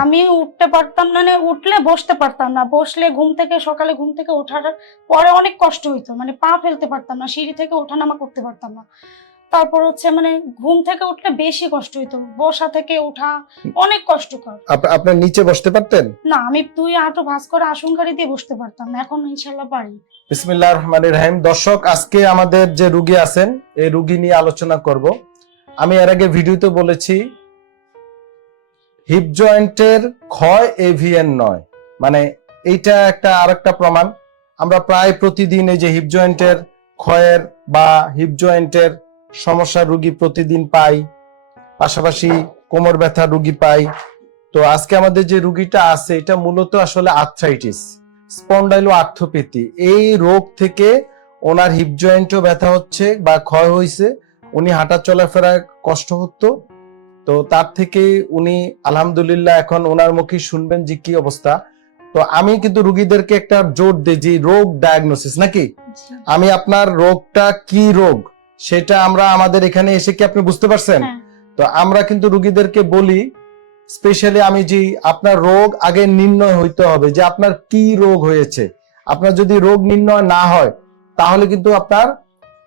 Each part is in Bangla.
আমি উঠতে পারতাম না মানে উঠলে বসতে পারতাম না। বসলে ঘুম থেকে সকালে ঘুম থেকে ওঠার পরে অনেক কষ্ট হইতো মানে পা ফেলতে পারতাম না সিঁড়ি থেকে ওঠানামা করতে পারতাম না। তারপর হচ্ছে মানে ঘুম থেকে উঠলে বেশি কষ্ট হইতো বসা থেকে ওঠা অনেক কষ্টকর। আপ- আপনার নিচে বসতে পারতেন? না আমি তুই হাঁটু ভাস করে গাড়ি দিয়ে বসতে পারতাম না এখন ইনশাল্লাহ পারি। বিসমিল্লাহ রহমান রাহিম। দর্শক আজকে আমাদের যে রুগী আছেন এই রুগী নিয়ে আলোচনা করব। আমি এর আগে ভিডিওতে বলেছি হিপ জয়েন্টের ক্ষয় এভিএন নয়। মানে এইটা একটা আর একটা প্রমাণ। আমরা প্রায় প্রতিদিন এই যে হিপ জয়েন্টের ক্ষয়ের বা হিপ জয়েন্টের সমস্যার রুগী প্রতিদিন পাই, পাশাপাশি কোমর ব্যথা রুগী পাই। তো আজকে আমাদের যে রুগীটা আছে, এটা মূলত আসলে আর্থ্রাইটিস স্পন্ডাইলো আর্থোপ্যাথি এই রোগ থেকে ওনার হিপ জয়েন্টও ব্যথা হচ্ছে বা ক্ষয় হয়েছে উনি হাঁটা চলাফেরায় কষ্ট হতো তো তার থেকে উনি আলহামদুলিল্লাহ এখন ওনার মুখে শুনবেন যে কি অবস্থা। তো আমি কিন্তু রুগীদেরকে একটা জোর দিই যে রোগ ডায়াগনোসিস নাকি? আমি আপনার রোগটা কি রোগ? সেটা আমরা আমাদের এখানে এসে কি আপনি বুঝতে পারছেন? হ্যাঁ। তো আমরা কিন্তু রুগীদেরকে বলি স্পেশালি আমি যে আপনার রোগ আগে নির্ণয় হইতে হবে যে আপনার কি রোগ হয়েছে। আপনার যদি রোগ নির্ণয় না হয় তাহলে কিন্তু আপনার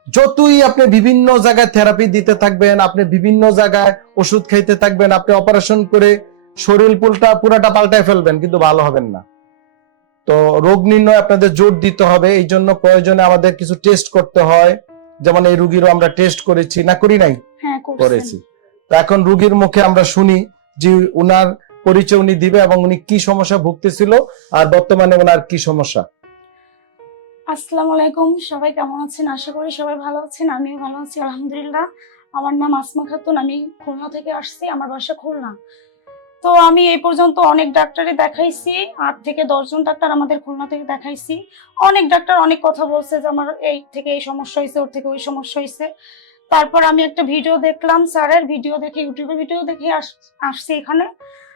যতই আপনি বিভিন্ন জায়গায় থেরাপি দিতে থাকবেন আপনি বিভিন্ন জায়গায় ওষুধ খাইতে থাকবেন আপনি অপারেশন করে শরীর পুলটা পুরাটা পাল্টায় ফেলবেন কিন্তু ভালো হবেন না। তো রোগ নির্ণয় আপনাদের জোর দিতে হবে এই জন্য প্রয়োজনে আমাদের কিছু টেস্ট করতে হয়। যেমন এই রুগীরও আমরা টেস্ট করেছি না করি নাই? হ্যাঁ করেছি। তো এখন রুগীর মুখে আমরা শুনি যে উনার পরিচয় উনি দিবে এবং উনি কি সমস্যা ভুগতেছিল আর বর্তমানে ওনার কি সমস্যা। আসসালামু আলাইকুম, সবাই কেমন আছেন? আশা করি সবাই ভালো আছেন, আমিও ভালো আছি, আলহামদুলিল্লাহ। আমার নাম আসমা খাতুন, আমি খুলনা থেকে আসছি, আমার বাসা খুলনা। তো আমি এই পর্যন্ত অনেক ডাক্তারই দেখাইছি, আট থেকে দশজন ডাক্তার আমাদের খুলনা থেকে দেখাইছি। অনেক ডাক্তার অনেক কথা বলছে যে আমার এই থেকে এই সমস্যা হয়েছে ওর থেকে ওই সমস্যা হয়েছে তারপর আমি একটা ভিডিও দেখলাম, স্যারের ভিডিও দেখে ইউটিউবে ভিডিও দেখে আস- আসছি এখানে।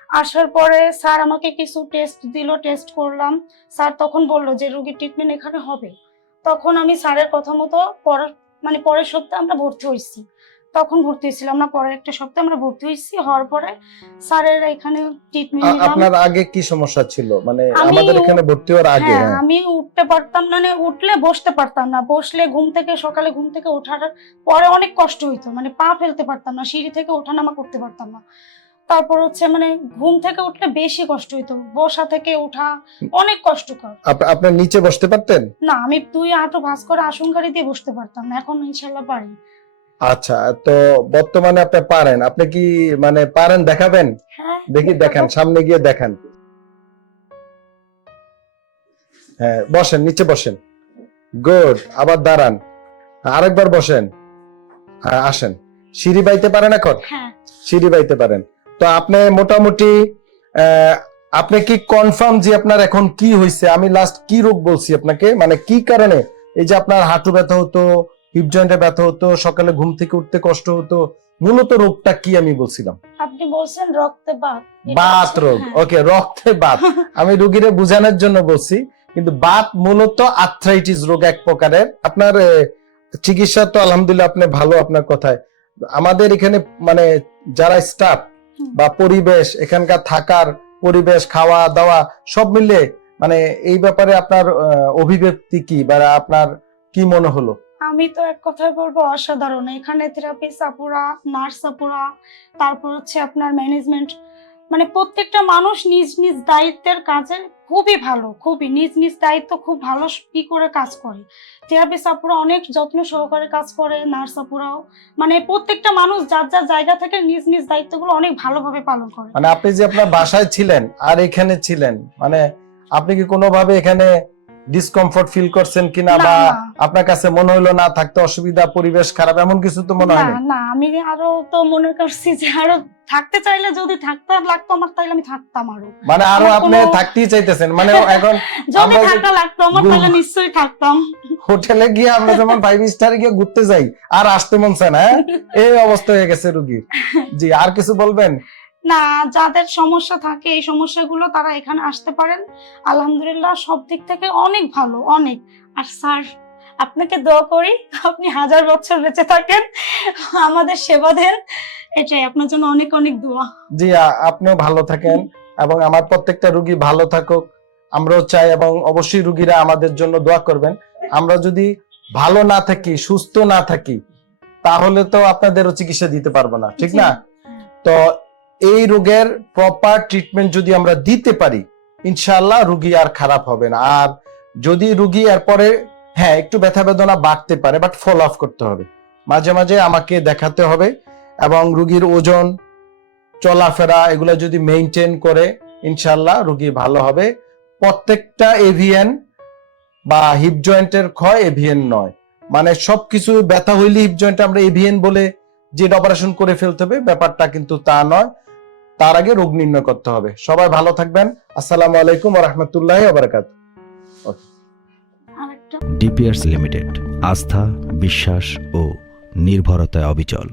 আসার পরে স্যার আমাকে কিছু টেস্ট দিল টেস্ট করলাম। স্যার তখন বলল যে রোগীর ট্রিটমেন্ট এখানে হবে। তখন আমি স্যারের কথা মতো পরের মানে পরের সপ্তাহে আমরা ভর্তি হয়েছি। তখন ভর্তি হয়েছিলাম না পরের একটা সপ্তাহে আমরা ভর্তি হয়েছি। হওয়ার পরে স্যারের এখানে ট্রিটমেন্ট আপনার আগে কি সমস্যা ছিল? মানে আমি আমাদের এখানে ভর্তি হওয়ার আগে হ্যাঁ হ্যাঁ। আমি উঠতে পারতাম না মানে উঠলে বসতে পারতাম না। বসলে ঘুম থেকে সকালে ঘুম থেকে ওঠার পরে অনেক কষ্ট হইতো। মানে পা ফেলতে পারতাম না সিঁড়ি থেকে ওঠানামা করতে পারতাম না। তারপর হচ্ছে মানে ঘুম থেকে উঠলে বেশি কষ্ট হইতো। বসা থেকে ওঠা অনেক কষ্টকর। আপ- আপনার নিচে বসতে পারতেন? না আমি তুই হাঁটু ভাস করে আসন দিয়ে বসতে পারতাম এখন ইনশাল্লাহ পারি। আচ্ছা তো বর্তমানে আপনি পারেন। আপনি কি মানে পারেন দেখাবেন? হ্যাঁ দেখি দেখান সামনে গিয়ে দেখান। হ্যাঁ বসেন নিচে বসেন। গুড আবার দাঁড়ান। আরেকবার বসেন। হ্যাঁ, আসেন। সিঁড়ি বাইতে পারেন এখন? হ্যাঁ। সিঁড়ি বাইতে পারেন। তো আপনি মোটামুটি আহ, আপনি কি কনফার্ম যে আপনার এখন কি হয়েছে আমি লাস্ট কি রোগ বলছি আপনাকে? মানে কি কারণে? এই যে আপনার হাঁটু ব্যথা হতো হিপ জয়েন্টে ব্যথা হতো সকালে ঘুম থেকে উঠতে কষ্ট হতো মূলত রোগটা কি আমি বলছিলাম? আপনি বলছেন রক্তে বাত। বাত রোগ। হ্যাঁ। ওকে রক্তে বাত। আমি রুগীরে বোঝানোর জন্য বলছি কিন্তু বাত মূলত আর্থ্রাইটিস রোগ এক প্রকারের। আপনার চিকিৎসা তো আলহামদুলিল্লাহ আপনি ভালো আপনার কথায়। আমাদের এখানে মানে যারা স্টাফ। বা পরিবেশ, এখানকার থাকার পরিবেশ, খাওয়া দাওয়া সব মিলে মানে এই ব্যাপারে আপনার অভিব্যক্তি কি বা আপনার কি মনে হলো? আমি তো এক কথায় বলব অসাধারণ। এখানে থেরাপি সাপুরা নার্স সাপুরা, তারপর হচ্ছে আপনার ম্যানেজমেন্ট মানে প্রত্যেকটা মানুষ নিজ নিজ দায়িত্বের কাজে খুবই ভালো, খুবই নিজ নিজ দায়িত্ব খুব ভালো কি করে কাজ করে। থেরাপি সাপুরা অনেক যত্ন সহকারে কাজ করে, নার্স সাপুরাও। মানে প্রত্যেকটা মানুষ যার যার জায়গা থেকে নিজ নিজ দায়িত্বগুলো অনেক ভালোভাবে পালন করে। মানে আপনি যে আপনার বাসায় ছিলেন আর এখানে ছিলেন মানে আপনি কি কোনোভাবে এখানে ডিসকমফোর্ট ফিল করছেন কিনা বা আপনার কাছে মনে হলো না থাকতে অসুবিধা পরিবেশ খারাপ এমন কিছু তো মনে হয় না না আমি আরও তো মনে করছি যে আরও থাকতে চাইলে যদি থাকতে লাগতো আমার তাহলে আমি থাকতাম আরও। মানে আরও আপনি থাকতেই চাইতেছেন মানে এখন যদি আমরা যে থাকা লাগতো আমার তাহলে নিশ্চয়ই থাকতাম। হোটেলে গিয়ে আমরা যেমন ফাইভ স্টারে গিয়ে ঘুরতে যাই আর আসতে মন চায় না হ্যাঁ? এই অবস্থা হয়ে গেছে রুগীর। জি আর কিছু বলবেন? না যাদের সমস্যা থাকে এই সমস্যাগুলো তারা এখানে আসতে পারেন। আলহামদুলিল্লাহ সব দিক থেকে অনেক ভালো অনেক। আর স্যার আপনাকে দোয়া করি আপনি হাজার বছর বেঁচে থাকেন। আমাদের সেবা দেন। এটাই আপনার জন্য অনেক অনেক দোয়া। জি আপনিও ভালো থাকেন এবং আমার প্রত্যেকটা রুগী ভালো থাকুক। আমরাও চাই এবং অবশ্যই রুগীরা আমাদের জন্য দোয়া করবেন। আমরা যদি ভালো না থাকি সুস্থ না থাকি তাহলে তো আপনাদেরও চিকিৎসা দিতে পারব না ঠিক না? তো এই রোগের প্রপার ট্রিটমেন্ট যদি আমরা দিতে পারি ইনশাল্লাহ রুগী আর খারাপ হবে না। আর যদি রুগী এরপরে হ্যাঁ একটু ব্যথা বেদনা বাড়তে পারে বাট ফলো আপ করতে হবে। মাঝে মাঝে আমাকে দেখাতে হবে এবং রুগীর ওজন, চলাফেরা, এগুলো যদি মেনটেন করে ইনশাল্লাহ রুগী ভালো হবে। প্রত্যেকটা এভিএন বা হিপ জয়েন্টের ক্ষয় এভিএন নয়। মানে সবকিছু ব্যথা হইলে হিপ জয়েন্ট আমরা এভিএন বলে যে অপারেশন করে ফেলতে হবে, ব্যাপারটা কিন্তু তা নয়। তার আগে রোগ নির্ণয় করতে হবে। সবাই ভালো থাকবেন। আসসালামু আলাইকুম রহমতুল্লাহ বারাকাত আরেকটা ডিপিয়ার্স লিমিটেড আস্থা বিশ্বাস ও নির্ভরতায় অবিচল।